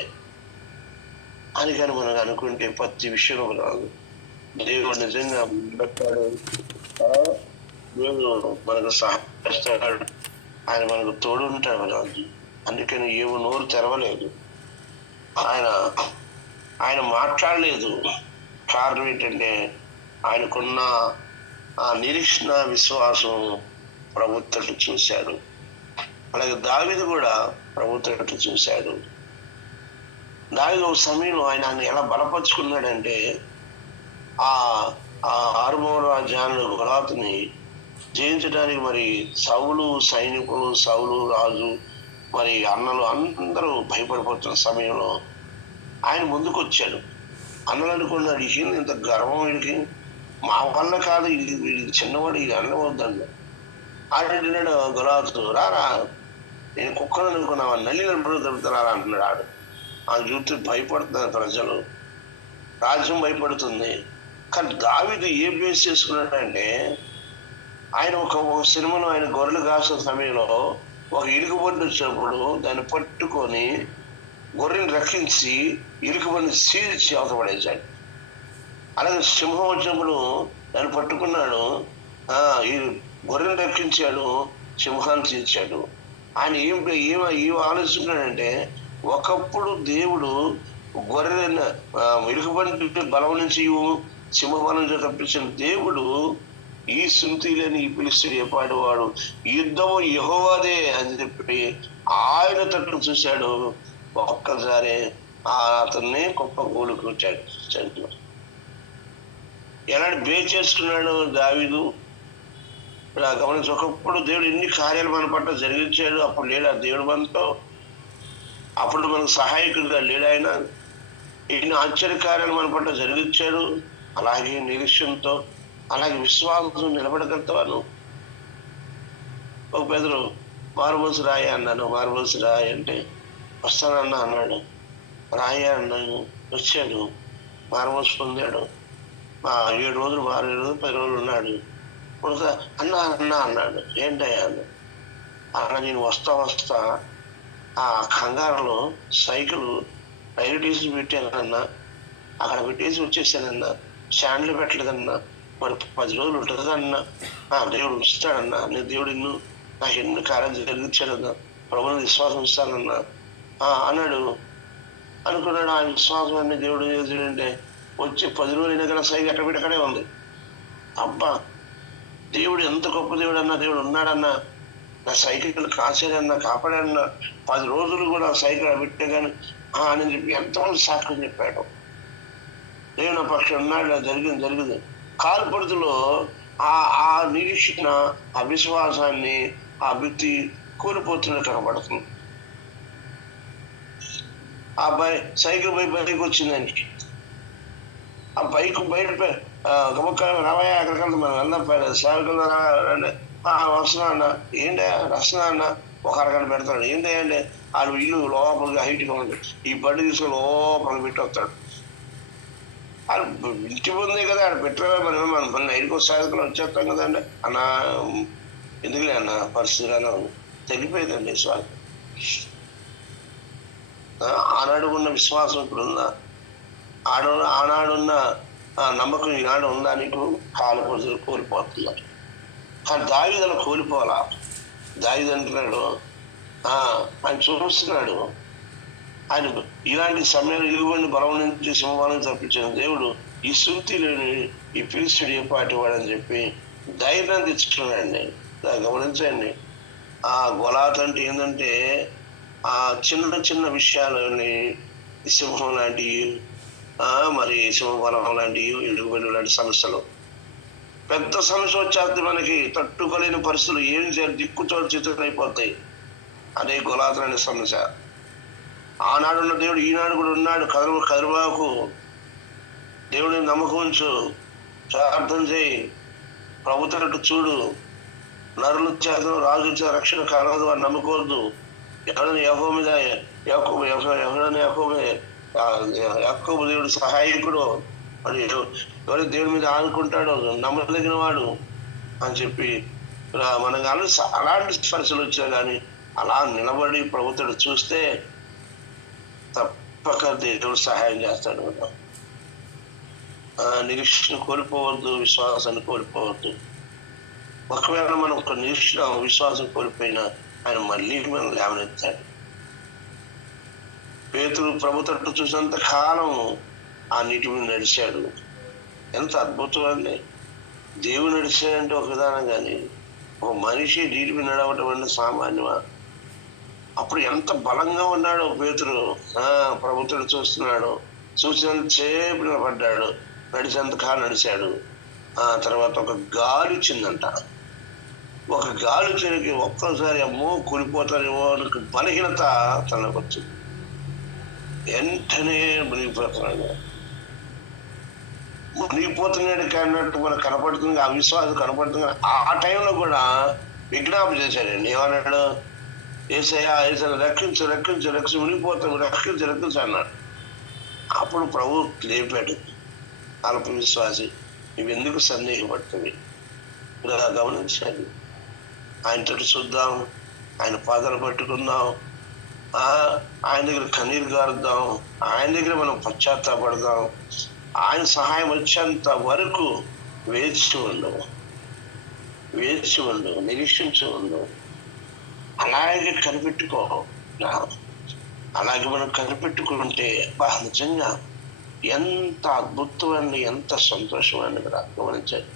అని కానీ మనం అనుకుంటే ప్రతి విషయంలో రాదు. దేవుడు నిజంగా పెట్టాడు, దేవుడు మనకు సహాయిస్తాడు, ఆయన మనకు తోడు ఉంటాడు రాజు. అందుకని ఏమో నోరు తెరవలేదు, ఆయన మాట్లాడలేదు. కారణం ఏంటంటే ఆయనకున్న ఆ నిరీక్షణ, విశ్వాసం ప్రభు తట్టు చూశాడు. అలాగే దావీదు కూడా ప్రభు తట్టు చూశాడు. దావీదు ఒక సమయంలో ఆయన ఎలా బలపరుచుకున్నాడంటే, ఆ ఆరుమూల రాజ్యాలను గొలాతుని జయించడానికి మరి సౌలు సైనికులు, సౌలు రాజు, మరి అన్నలు అందరూ భయపడిపోతున్న సమయంలో ఆయన ముందుకు వచ్చాడు. అన్నలు అనుకున్నాడు, ఇది ఇంత గర్వం వీడికి, మా వల్ల కాదు, వీడికి చిన్నవాడు, ఇది అన్నవద్దండి. ఆడంటున్నాడు గొలాతు, రారా నేను కుక్కను అనుకున్నావా, నల్లి దొరుకుతున్నారా అంటున్నాడు. ఆడు ఆ చూస్తే భయపడుతున్నారు ప్రజలు, రాజ్యం భయపడుతుంది. కానీ దావీదు ఏ బేస్ చేసుకున్నాడంటే, ఆయన ఒక సినిమాలో ఆయన గొర్రెలు కాసిన సమయంలో ఒక ఇరుకుబండి వచ్చినప్పుడు దాన్ని పట్టుకొని గొర్రెని రక్షించి ఇరుకుబండిని చీల్చి అవతపడేశాడు. అలాగే సింహం వచ్చినప్పుడు దాన్ని పట్టుకున్నాడు, ఈ గొర్రెని రక్షించాడు, సింహాన్ని చీల్చాడు. ఆయన ఏం ఆలోచిస్తున్నాడంటే, ఒకప్పుడు దేవుడు గొర్రె ఇరుకుబండి బలం నుంచి సింహబలం నుంచి తప్పించిన దేవుడు ఈ సుంతిలని ఈ పిలుస్తుడు ఏపాడువాడు, యుద్ధము యెహోవాదే అని చెప్పి ఆయన తట్టు చూశాడు. ఒక్కసారి అతన్ని గొప్ప గోలు కూర్చాడు. ఎలాంటి బే చేసుకున్నాడు దావీదు గమనించి. ఒకప్పుడు దేవుడు ఎన్ని కార్యాలు మన పట్ల జరిగించాడు, అప్పుడు లేడు ఆ దేవుడు మనతో, అప్పుడు మనకు సహాయకుడిగా లేడు ఆయన. ఎన్ని ఆశ్చర్యకార్యాలు మన పట్ల జరిగించాడు. అలాగే నిరీక్షణతో, అలాగే విశ్వాసంతో నిలబడగలుగుతావా నువ్వు? ఒక పెదరు మారుమూసి రాయి అన్నాను. మారుమూసి రాయి అంటే వస్తానన్నా అన్నాడు. రాయి అన్నాను, వచ్చాడు, మారుమూసి పొందాడు. 7 రోజులు 6 రోజులు 10 రోజులు ఉన్నాడు. అన్నా అన్నా అన్నాడు. ఏంటయ్యా అన్న, నేను వస్తా ఆ కంగారులో సైకిల్ రైలు పెట్టానన్నా, అక్కడ పెట్టేసి వచ్చేసానన్నా, స్టాండ్లు పెట్టలేదన్నా, మరి 10 రోజులు ఉంటుందన్నా. దేవుడు ఉంచుతాడన్నా, నేను దేవుడు నాకు ఎన్ని కార్యాలు జరిగించాడన్నా, ప్రభుత్వం విశ్వాసం ఇస్తానన్నా అన్నాడు. అనుకున్నాడు. ఆ విశ్వాసం అన్ని దేవుడు చేసాడంటే వచ్చి 10 రోజులు అయినా కానీ సైకిల్ ఎక్కడ పెట్టక్కడే ఉంది. అబ్బా, దేవుడు ఎంత గొప్ప దేవుడు అన్నా, దేవుడు ఉన్నాడన్నా, నా సైకిల్ కాసాడన్నా, కాపాడన్నా, 10 రోజులు కూడా సైకిల్ పెట్టే కానీ అని చెప్పి ఎంతమంది సాక్ష్యం చెప్పాడు. దేవుడు నా పక్షం ఉన్నాడు, జరిగింది. కాల్పడుతులో ఆ నిరీక్షణ, ఆ విశ్వాసాన్ని, ఆ భక్తి కోల్పోతున్నట్టు కనబడుతుంది. ఆ సైకిల్ బయటకు వచ్చిందండి. ఆ బైక్ బయట గమకాలం రావయ్యా, ఎక్కడికన్నా మనం వెళ్దాం, సేవకులు వస్తున్నా అన్న. ఏంటి వస్తున్నా అన్న, ఒక అరగంట పెడతాడు. ఏంటంటే వాళ్ళు ఇల్లు లోపలికి హైట్గా ఉంది, ఈ బండి తీసుకొని లోపలికి పెట్టి వస్తాడు. వాళ్ళు ఇంటి ఉంది కదా, ఆడ పెట్టలే, మన నైట్కి సేవకులు వచ్చేస్తాం కదండి అన్న. ఎందుకులే అన్న, పరిస్థితిగానే ఉంది, తెలిపోయిందండి విశ్వాసం. ఆనాడు ఉన్న విశ్వాసం ఇప్పుడుందా? ఆనాడున్న నమ్మకం ఈనాడు ఉందా? నీకు కాలపరుచులు కోల్పోతున్నారు. కానీ దావీదును కోల్పోవాలా? దావీదు అంటున్నాడు, ఆయన చూస్తున్నాడు, ఆయన ఇలాంటి సమయంలో ఇరుగుబడిన బలం నుంచి సింహాలను తప్పించిన దేవుడు ఈ శృతి లేని ఈ ఫిలిష్తీయుడు ఏ పాటి వాడని చెప్పి ధైర్యాన్ని తెచ్చుకున్నాడండి. గమనించండి. ఆ గొలాత్ అంటే ఏంటంటే ఆ చిన్న విషయాలని సింహం లాంటివి, మరి సింహబలం లాంటివి, ఇరుగుబడి లాంటి సమస్యలు, పెద్ద సమస్య వచ్చేస్తే మనకి తట్టుకోలేని పరిస్థితులు ఏం చేయాలి, దిక్కుచోటు చిత్రం అయిపోతాయి. అదే గొలాత్ అనే సమస్య. ఆనాడున్న దేవుడు ఈనాడు కూడా ఉన్నాడు. కరుబాకు, దేవుడిని నమ్మకం ఉంచు, ప్రార్థన చేయి, ప్రభుత్వం చూడు, నరులు చేత రాజు చేత రక్షణ కలగదు అని నమ్మకూడదు. ఎవరైనా యెహోవా మీద ఎవరైనా యాకోబు దేవుడు సహాయకుడు, మరి ఎవరైనా దేవుడి మీద ఆనుకుంటాడో నమ్మదగిన వాడు అని చెప్పి మనకు అలాంటి స్పర్శలు వచ్చినా కానీ అలా నిలబడి ప్రభుత్వం చూస్తే తప్పక దేవుడు సహాయం చేస్తాడు. నిరీక్షణ కోల్పోవద్దు, విశ్వాసాన్ని కోల్పోవద్దు. ఒకవేళ మనం ఒక నిరీక్షణ విశ్వాసం కోల్పోయినా ఆయన మళ్ళీ మనం లేవనెత్తాడు. పేతురు ప్రభు తట్టు చూసినంత కాలం ఆ నీటి మీద నడిచాడు. ఎంత అద్భుతం అండి! దేవుడు నడిచాడంటే ఒక విధానం, కానీ ఒక మనిషి నీటి మీద నడవటం అంటే సామాన్యమా? అప్పుడు ఎంత బలంగా ఉన్నాడో పేతురు. ప్రభుత్వం చూస్తున్నాడు, చూసినంత సేపు నిలబడ్డాడు, నడిచేంత కాలం నడిచాడు. తర్వాత ఒక గాలి వచ్చిందంట. ఒక గాలి చెరికి ఒక్కసారి అమ్మో కూలిపోతానేమో బలహీనత తనకు వచ్చింది. వెంటనే మునిగిపోతున్నాడు. మునిగిపోతున్నాడు అన్నట్టు మనకు కనపడుతుంది, ఆ విశ్వాసం కనపడుతుంది. ఆ టైంలో కూడా విజ్ఞాపన చేశాడండి. ఏమన్నాడు? ఏసయ్యా రక్షించు మునిగిపోతాడు, రక్షించు అన్నాడు. అప్పుడు ప్రభు లేపాడు, అల్ప విశ్వాసి, ఇవెందుకు సందేహపడుతుంది? ఇలా గమనించాలి. ఆయనతో చూద్దాం, ఆయన పాదాలు పట్టుకుందాం, ఆయన దగ్గర కన్నీరు గారుద్దాం, ఆయన దగ్గర మనం పశ్చాత్తాపడదాం. ఆయన సహాయం వచ్చేంత వరకు వేచి ఉండు, నిరీక్షించి ఉండు. అలాగే కనిపెట్టుకో. అలాగే మనం కనిపెట్టుకుంటే నిజంగా ఎంత అద్భుతమండి, ఎంత సంతోషమండి. కూడా గమనించాలి.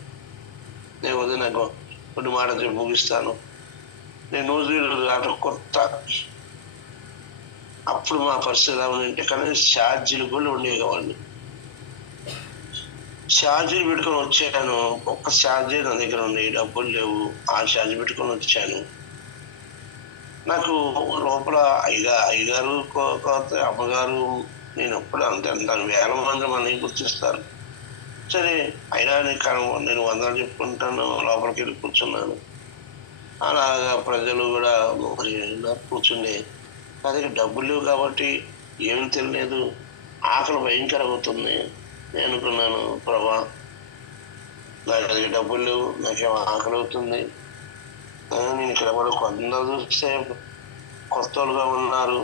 నేను ఉదయం నాకు కొన్ని మాటలు ముగిస్తాను. నేను న్యూజిలాండ్ కొత్త, అప్పుడు మా పరిస్థితి ఎలా ఉందంటే కనీసం ఛార్జీలు కూడా ఉండేవి కావండి. ఛార్జీలు పెట్టుకొని వచ్చాను. ఒక్క ఛార్జీ నా దగ్గర ఉన్నాయి, డబ్బులు లేవు. ఆ ఛార్జీ పెట్టుకొని వచ్చాను. నాకు లోపల అయ్యగారు అమ్మగారు నేను ఎప్పుడు అంతే అంటాను, వేల మంది మనల్ని గుర్తిస్తారు. సరే అయినా నేను వందలు చెప్పుకుంటాను, లోపలికి వెళ్ళి కూర్చున్నాను. అలాగా ప్రజలు కూడా మరి కూర్చుండే అదే డబ్బులు లేవు కాబట్టి ఏమి తెలియలేదు, ఆకలి భయంకర అవుతుంది. నేను అనుకున్నాను, ప్రభా నాకు డబ్బులు లేవు, నాకేమో ఆకలి అవుతుంది. నేను ఇక్కడ కూడా కొందరు చూస్తే కొత్త వాళ్ళుగా ఉన్నారు.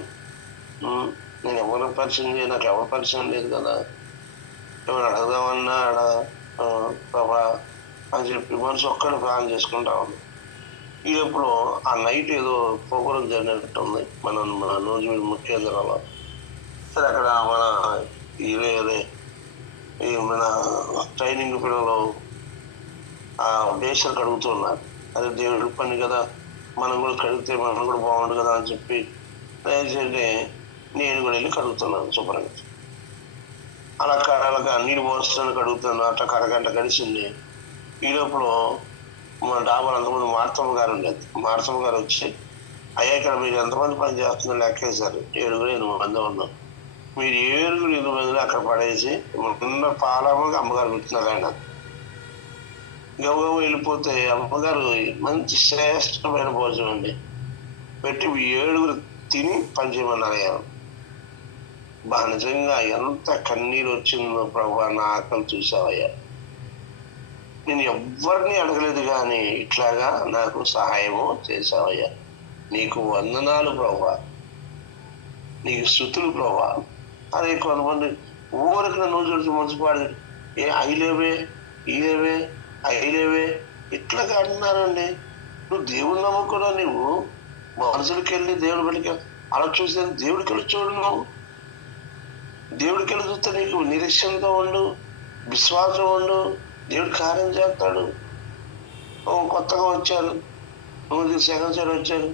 నేను ఎవరు పరిచయం చేయ, నాకు ఎవరు పరిచయం లేదు కదా, ఎవరు అడగదామన్నా ప్రభా అని చెప్పి మనసు ఒక్కడు ప్లాన్ చేసుకుంటా ఉంది. ఇప్పుడు ఆ నైట్ ఏదో ప్రోగ్రాం జరిగినట్టు ఉంది మన నూజివీడు ముఖ్యేంద్రంలో. సరే అక్కడ మన అదే మన ట్రైనింగ్ పిల్లలు ఆ బేషన్ కడుగుతున్నారు. అదే దేవుడి పని కదా, మనం కూడా కడిగితే మనం కూడా బాగుండు కదా అని చెప్పి ఏంటంటే నేను కూడా వెళ్ళి కడుగుతున్నాను శుభ్రంగా. అలాగా నీళ్ళు పోస్తున్నాను, కడుగుతున్నాను. అట్లా అరగంట గడిచింది. ఈ లోపల మన డాబాలు అంతమంది మార్తమ్మ గారు ఉండేది. మార్తమ్మ గారు వచ్చి, అయ్యా ఇక్కడ మీరు ఎంతమంది పని చేస్తున్నారు లెక్కేశారు, 7 మంది ఉన్నాం. మీరు 7 మందిని అక్కడ పడేసి ఉన్న పాలమ్మకి అమ్మగారు పెట్టినారు. ఆయన గౌరవం వెళ్ళిపోతే అమ్మగారు మంచి శ్రేష్టమైన భోజనం అండి పెట్టి 7 తిని పనిచేయమన్నారు. ఆయన నిజంగా ఎంత కన్నీరు వచ్చిందో ప్రభా, నా ఆకలి చూసావయ్యా. నేను ఎవ్వరిని అడగలేదు కానీ ఇట్లాగా నాకు సహాయము చేసావయ్యా. నీకు వందనాలు ప్రభా, నీకు స్తుతులు ప్రభా. అదే కొంతమంది ఊరికి నువ్వు చూసి మున్సిపాలిటీ అయిలేవే ఇలేవే అయిలేవే ఇట్లాగా అంటున్నారండి. నువ్వు దేవుడు నమ్ముకున్నా, నువ్వు మనుషులకి వెళ్ళి దేవుడి బడికి అలా చూస్తే దేవుడికి వెళ్ళి చూడు. నువ్వు దేవుడికి వెళ్ళి చూస్తే నీకు నిరీక్షణతో ఉండు, విశ్వాసం ఉండు, దేవుడు కార్యం చేస్తాడు. కొత్తగా వచ్చారు, సెకండ్ సైడ్ వచ్చారు,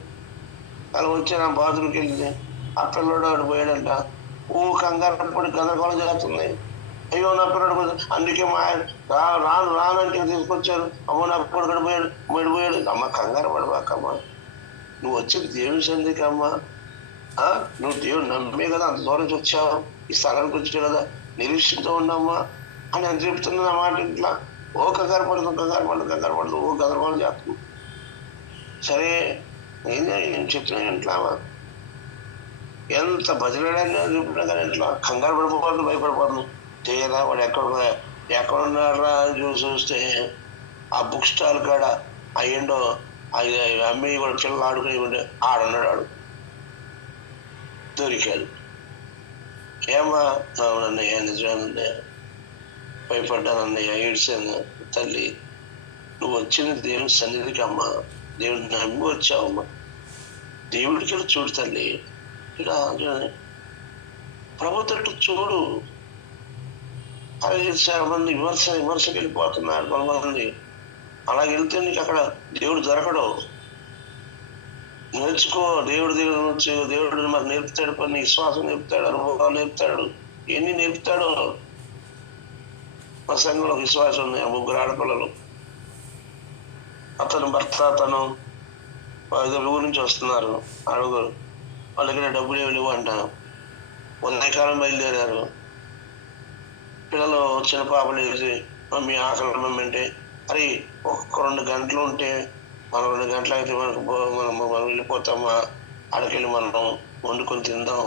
అలా వచ్చారు. ఆ బాత్రూమ్కి వెళ్ళి ఆ పిల్లడు వాడు పోయాడంట. కంగారు పడి గందరగోళం చేస్తుంది. అయ్యో నా పిల్లడు, అందుకే మా రానంటే తీసుకొచ్చారు. అమ్మో నా పిల్లడు పోయాడు. అమ్మ కంగారు పడబాకమ్మా, నువ్వు వచ్చేది దేవుని సందికి అమ్మా. నువ్వు దేవుడు నమ్మే కదా అంత దూరం నుంచి వచ్చావు, ఈ స్థలానికి వచ్చావు కదా, నిరీక్షిస్తూ ఉండమ్మా అని అని చెప్తున్నా. నా మాట ఇంట్లో కంగారు పడదు గందరగోళం చేస్తుంది. సరే నేను చెప్తున్నా ఇంట్లో ఎంత బదిలాడని చెప్పినా కానీ ఇంట్లో కంగారు పడిపోతుంది, భయపడిపోతుంది. చేయరా వాడు ఎక్కడున్నారా చూస్తే ఆ బుక్ స్టాల్ కాడ అయ్యిండో అమ్మాయి కూడా పిల్లలు ఆడుకుని ఉండే ఆడున్నాడు. ఆడు దొరికాడు. ఏమా అవునన్నయ్య నిజమేనన్నయ్య, భయపడ్డానన్నయ్య, ఏడ్చాను. తల్లి నువ్వు వచ్చింది దేవుని సన్నిధికి అమ్మా, దేవుడిని నమ్మి వచ్చావమ్మా, దేవుడికి చూడు తల్లి, ఇలా ప్రభు తట్టు చూడు. అలాగే చాలా మంది విమర్శకి వెళ్ళిపోతున్నారు కొంతమంది. అలా వెళ్తే నీకు అక్కడ దేవుడు దొరకడు. నేర్చుకో, దేవుడు మరి నేర్పుతాడు, పని విశ్వాసం నేర్పుతాడు, అనుభవాలు నేర్పుతాడు, ఎన్ని నేర్పుతాడో. మా సంఘంలో విశ్వాసం ఉంది. 3 ఆడపిల్లలు, అతను భర్త అతను ఊరు నుంచి వస్తున్నారు. అడుగురు వాళ్ళ దగ్గర డబ్బులు ఏమి లేవు అంట. ఉదయకాలం బయలుదేరారు. పిల్లలు చిన్న పాపలు వేసి మమ్మీ ఆకలి మమ్మీ అంటే, అరే 2 గంటలు ఉంటే మనం 2 గంటలు అయితే మనం వెళ్ళిపోతామా, అక్కడికెళ్ళి మనం వండుకొని తిందాం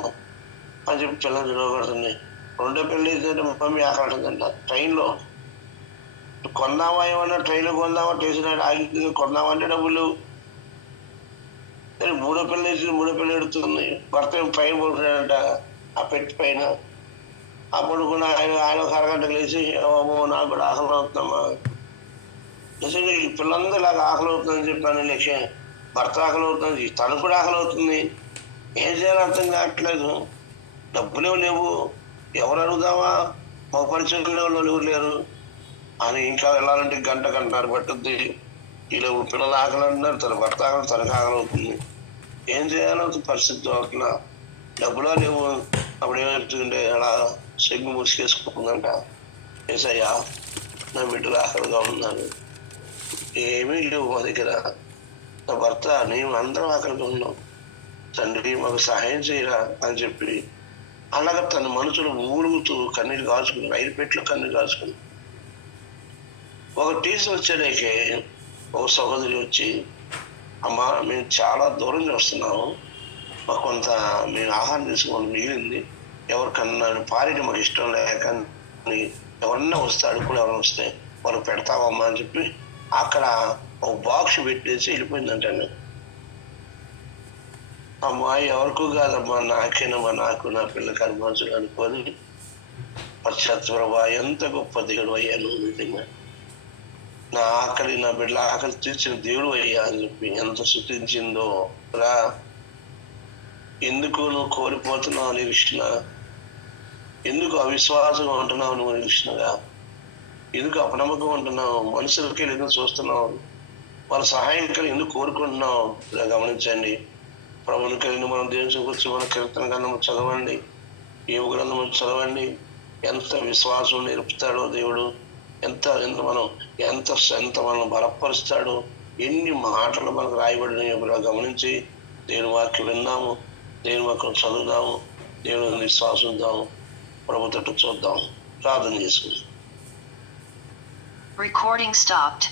అని చెప్పి పిల్లలు చూడబడుతుంది. 2 పెళ్ళి అయితే మమ్మీ ఆకలిందంట. ట్రైన్లో కొందామా, ఏమన్నా ట్రైన్లో కొందామా, స్టేషన్ ఆగి కొందామంటే డబ్బులు. 3వ పెళ్ళి ఎడుతుంది. భర్త పైన పడుకున్నాడంట, ఆ పెట్టి పైన. ఆ పడుకున్న ఆయన ఒక అరగంటకు లేచి, నాకు కూడా ఆకలి అవుతుందమ్మా. నిజంగా ఈ పిల్లలందరూ ఇలాగ ఆకలి అవుతుందని చెప్పాను. లక్ష్య భర్త ఆకలి అవుతుంది, తను కూడా ఆకలి అవుతుంది. ఏం చేయాలో అర్థం కావట్లేదు. డబ్బులు లేవు, ఎవరు అడుగుదామా, మా పరిచయం వాళ్ళు ఎవరు లేరు అని. ఇంకా వెళ్ళాలంటే గంటన్నర పట్టుద్ది. ఇలా పిల్లలు ఆకలి అంటున్నారు, తన భర్త ఆకలి, తనకు ఆకలి అవుతుంది. ఏం చేయాలో పరిస్థితి అవుతున్నా, డబ్బులా లేవు. అప్పుడు ఏమవుతుందంటే అలా సెగ్గు ముసుకేసుకుంటుందంట. ఏసయ్యా నా బిడ్డలు ఆకలిగా ఉన్నాను, ఏమీ లేవు మా దగ్గర, నా భర్త నేను అందరం ఆకలిగా ఉన్నాం, తండ్రి మాకు సహాయం చేయరా అని చెప్పి అలాగ తన మనసులో ఊరుగుతూ కన్నీరు కాచుకుని, రైలు పెట్లో కన్నీరు కాచుకుని ఒక టీచర్ వచ్చేదాకే ఒక సహోదరి వచ్చి, అమ్మా మేము చాలా దూరం వస్తున్నాము, మాకు కొంత మేము ఆహారం తీసుకోవాలి మిగిలింది, ఎవరికన్నా పారేయడం మాకు ఇష్టం లేక ఎవరన్నా వస్తే అడుగులు ఎవరైనా వస్తే వాళ్ళకి పెడతావమ్మా అని చెప్పి అక్కడ ఒక బాక్స్ పెట్టేసి వెళ్ళిపోయిందంటాను. అమ్మా ఎవరికూ కాదమ్మా, నాకేనమ్మా, నాకు నా పిల్లకి అనుభవించడం అనుకోని పశ్చాత్తాప ఎంత గొప్ప దేవుడు అయ్యా నువ్వు, నిజంగా నా ఆకలి, నా బిడ్డల ఆకలి తీర్చిన దేవుడు అయ్యా అని చెప్పి ఎంత స్తుతించిందో రా. ఎందుకు నువ్వు కోల్పోతున్నావు నిరీక్షణ, ఎందుకు అవిశ్వాసంగా ఉంటున్నావు నువ్వు నిరీక్షణగా, ఎందుకు అపనమ్మకం ఉంటున్నావు, మనుషులకి ఎందుకు చూస్తున్నావు, వాళ్ళ సహాయం కలిగి ఎందుకు కోరుకుంటున్నావు ఇలా గమనించండి. ప్రభుని కలిగిన మనం దేవుని గురించి మన కీర్తన గ్రంథం చదవండి, ఏవు గ్రంథం చదవండి, ఎంత విశ్వాసం నేర్పుతాడో దేవుడు, ఎంత మనం బలపరుస్తాడో, ఎన్ని మాటలు మనకు రాయబడిన గమనించి దేవుని వాక్యం విన్నాము, దేవుని వాక్యం చదువుదాము, దేవుని విశ్వాసం ఉందాము, ప్రభు తట్టు చూద్దాం, ప్రార్థన చేసుకుందాం. Recording stopped.